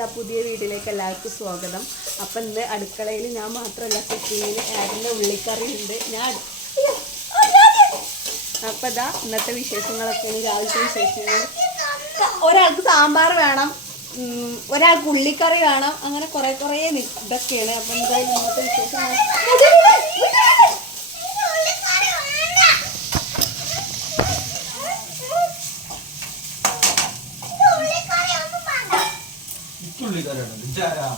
ഇതാ പുതിയ വീട്ടിലേക്ക് എല്ലാവർക്കും സ്വാഗതം. അപ്പം ഇന്ന് അടുക്കളയിൽ ഞാൻ മാത്രമല്ല കുക്കിങ്ങിൽ ഏട്ടന്റെ ഉള്ളിക്കറി ഉണ്ട്. ഞാൻ അപ്പം ഇതാ ഇന്നത്തെ വിശേഷങ്ങളൊക്കെയാണ് രാവിലത്തെ വിശേഷങ്ങൾ. ഒരാൾക്ക് സാമ്പാർ വേണം. ഒരാൾക്ക് ഉള്ളിക്കറി വേണം. അങ്ങനെ കുറേ കുറേ ഇതൊക്കെയാണ്. അപ്പം എന്തായാലും ഇന്നത്തെ വിശേഷങ്ങൾ. ഇക്കുള്ളിക്കാരാണ് വിചാരാ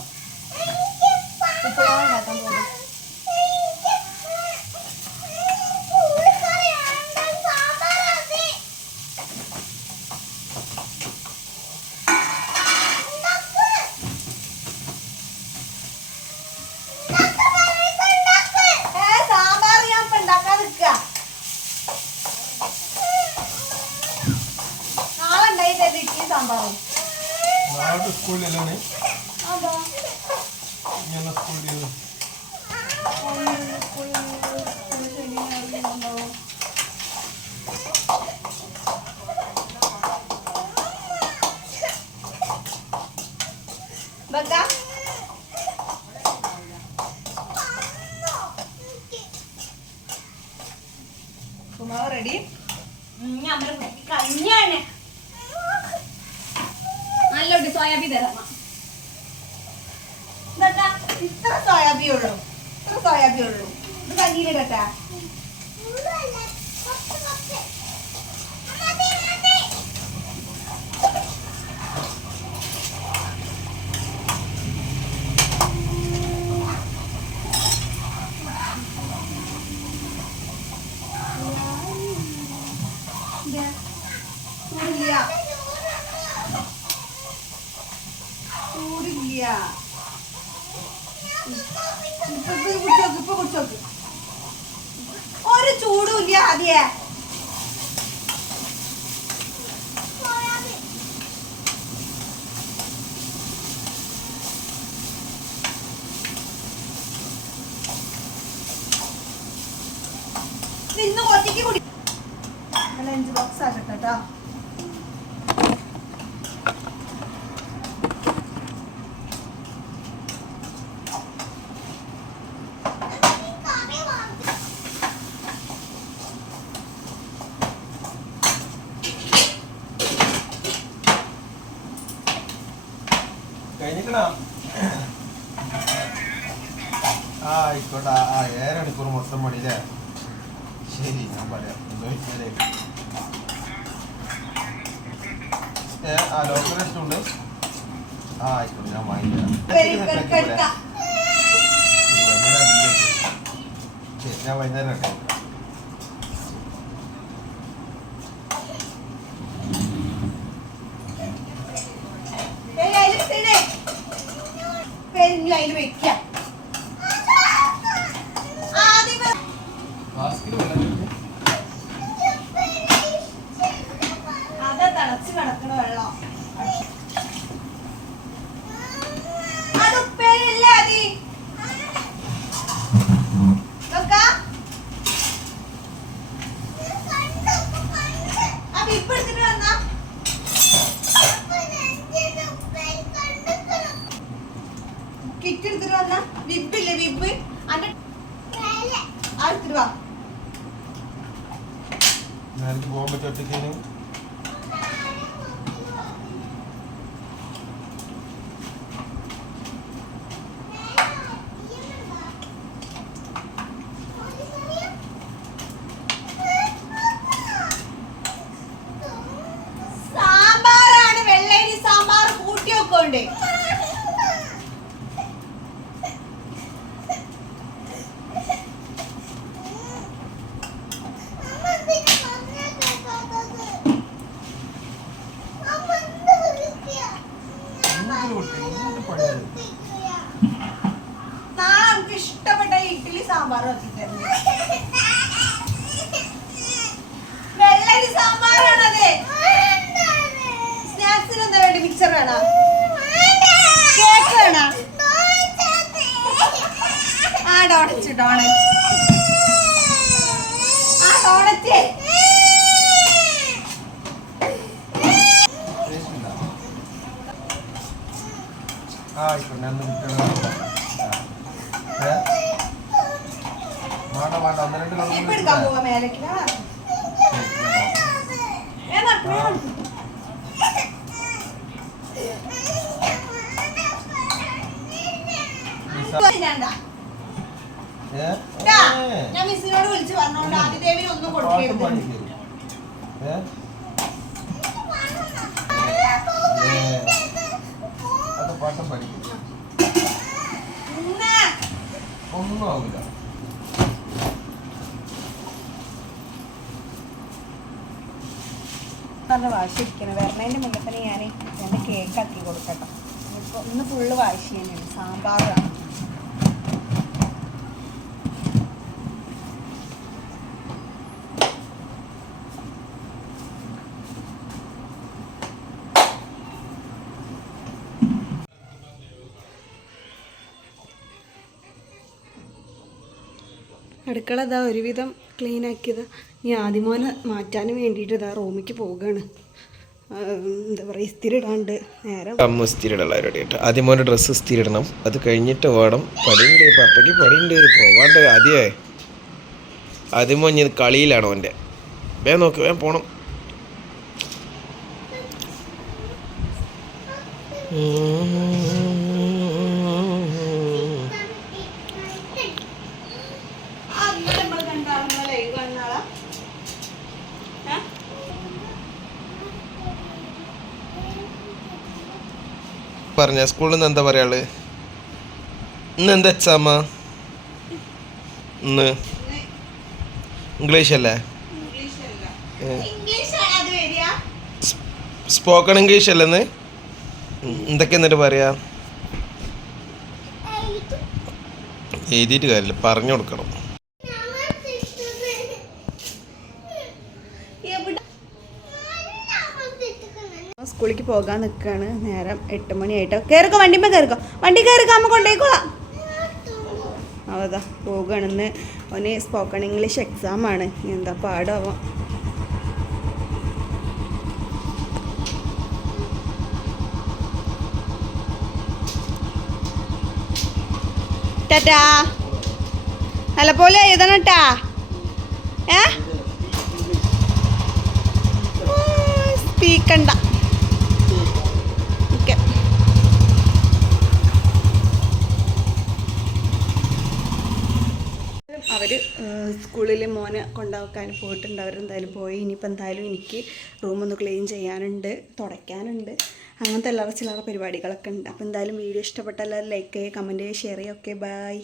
അതാ. ഞാൻ സ്കൂളിൽ Baga? ഉപ്പുമാവ് റെഡി കഞ്ഞാണ് സോയാബീൻ തരാം ഇതാ ഇത്ര സോയാബി ഉള്ളൂ. ഇത്ര സോയാബി ഉള്ളൂ. ഇത് കഞ്ഞിയിലിടട്ടെ ഒരു ചൂടും ഇല്ല ആദ്യേ. ഇന്ന് ഒറ്റയ്ക്ക് കുടി ലഞ്ച് ബോക്സ് ആക്കട്ടെ കേട്ടോ ആ ആയിക്കോട്ടെ. ആ, ഏറെ ഏഴര മണിക്കൂർ മൊത്തം പണിയില്ലേ? ശരി ഞാൻ പറയാം. എന്തോ ഏ ആ ലോക്കൽ ആ ആയിക്കോട്ടെ ഞാൻ വാങ്ങിക്കാം. ശരി ഞാൻ വൈകുന്നേരം ഇട്ടേ പെരിഞ്ഞു അതിൽ വെക്ക്. അതാ തിളച്ച് കിടക്കണ വെള്ളം അത് ഉപ്പേരില്ല അതി വെക്കാ? ആ വിപ്പ് എടുത്തിട്ട് വന്നാ കിറ്റ് എടുത്തിട്ട് വന്നാ വിബില്ലേ വിബ് അന്റെ ആ എടുത്തിട്ട് വാ. നേരത്തെ പോകാൻ പറ്റും ഒറ്റയ്ക്കേനും സാമ്പാറാണ് വെള്ളരി സാമ്പാർ കൂട്ടി വെക്കോണ്ട് എന്തൊരു കുട്ടി എന്ത് പണിയാണ് നാളെ നമുക്ക് ഇഷ്ടപ്പെട്ട ഇഡ്ഡലി സാമ്പാർ വെക്കി തരുന്നു. വെള്ളരി സാമ്പാറാണത്. സ്നാക്സിന് എന്താ വേണ്ടി? മിക്സർ വേണോ? കേക്ക് വേണോ? ആ ഡോണറ്റ് ഡോണറ്റ് ആ ഡോണറ്റ് ടേസ്റ്റ് ഉണ്ടോ ആ ആയിക്കോട്ടെ ഞാൻ കുട്ടികളെ ഏ വേണ്ട വേണ്ട ഒന്ന് രണ്ട് കളർ ഇപ്പൊ എടുക്കാൻ പോവാ മേലേക്ക്. ഞാൻ മിസ്സിനോട് വിളിച്ച് പറഞ്ഞോണ്ട് ആദിദേവിന് ഒന്നും പാട്ട് കൊടുക്കരുത്. പഠിക്കും ഏ? ഏ. അത് പാട്ടം പഠിക്കും ഉമ്മ. ഒന്നും ആവില്ല പറഞ്ഞ വാശിയിരിക്കണം വരണതിന്റെ മുന്നേ തന്നെ ഞാൻ കേക്ക് ആക്കി കൊടുക്കട്ടോ. ഇപ്പോൾ ഇന്ന് ഫുള്ള് വാശി തന്നെയാണ്. സാമ്പാറാണ്. അടുക്കള ഇതാ ഒരുവിധം ക്ലീൻ ആക്കിയത്. ഇനി ആദ്യമോനെ മാറ്റാൻ വേണ്ടിയിട്ട് ഇതാ റൂമിലേക്ക് പോവുകയാണ് എന്താ പറയുക ഇസ്തിരി ഇടാണ്ട് നേരം. അമ്മ സ്ഥിരിടല റെഡിയായിട്ട്. ആദ്യം മോന്റെ ഡ്രസ്സ് സ്ഥിരിടണം അത് കഴിഞ്ഞിട്ട് വേണം പടിയുണ്ട് പപ്പയ്ക്ക് പടിയുണ്ട് പോവാണ്ട് ആദ്യമേ ആദ്യം മോഞ്ഞ് കളിയിലാണ് എന്റെ വേ നോക്ക് വേ പോണം. ആ, പറഞ്ഞ? സ്കൂളിൽ നിന്ന് എന്താ പറയാൾ ഇന്ന് എന്താ എക്സാമാ ഇന്ന് ഇംഗ്ലീഷ് അല്ലേ സ്പോക്കൺ ഇംഗ്ലീഷ് അല്ലെന്ന് എന്തൊക്കെ എന്നിട്ട് പറയാ? എഴുതിയിട്ട് കാര്യമില്ല. പറഞ്ഞു കൊടുക്കണം. സ്കൂളിലേക്ക് പോകാൻ നിൽക്കുകയാണ് നേരം എട്ട് മണിയായിട്ടോ കയറിക്കോ വണ്ടിമ്മ കയറിക്കോ വണ്ടി കയറിക്കോ അമ്മ കൊണ്ടുപോയിക്കോളാം അതാ പോകുകയാണ് ഇന്ന് അവന് സ്പോക്കൺ ഇംഗ്ലീഷ് എക്സാമാണ് എന്താ പാടാവാം. ടാ നല്ലപോലെ എഴുതണം ട്ടാ. ഏ? സ്പീക്കണ്ട അവർ സ്കൂളിൽ മോനെ കൊണ്ടാക്കാൻ പോയിട്ടുണ്ട്. അവരെന്തായാലും പോയി. ഇനിയിപ്പോൾ എന്തായാലും എനിക്ക് റൂമൊന്ന് ക്ലീൻ ചെയ്യാനുണ്ട് തുടയ്ക്കാനുണ്ട്. അങ്ങനത്തെ എല്ലാവരും ചില പരിപാടികളൊക്കെ ഉണ്ട്. അപ്പോൾ എന്തായാലും വീഡിയോ ഇഷ്ടപ്പെട്ട ലൈക്ക് ചെയ്യുക കമന്റ് ചെയ്യുക ഷെയർ ചെയ്യുക. Okay bye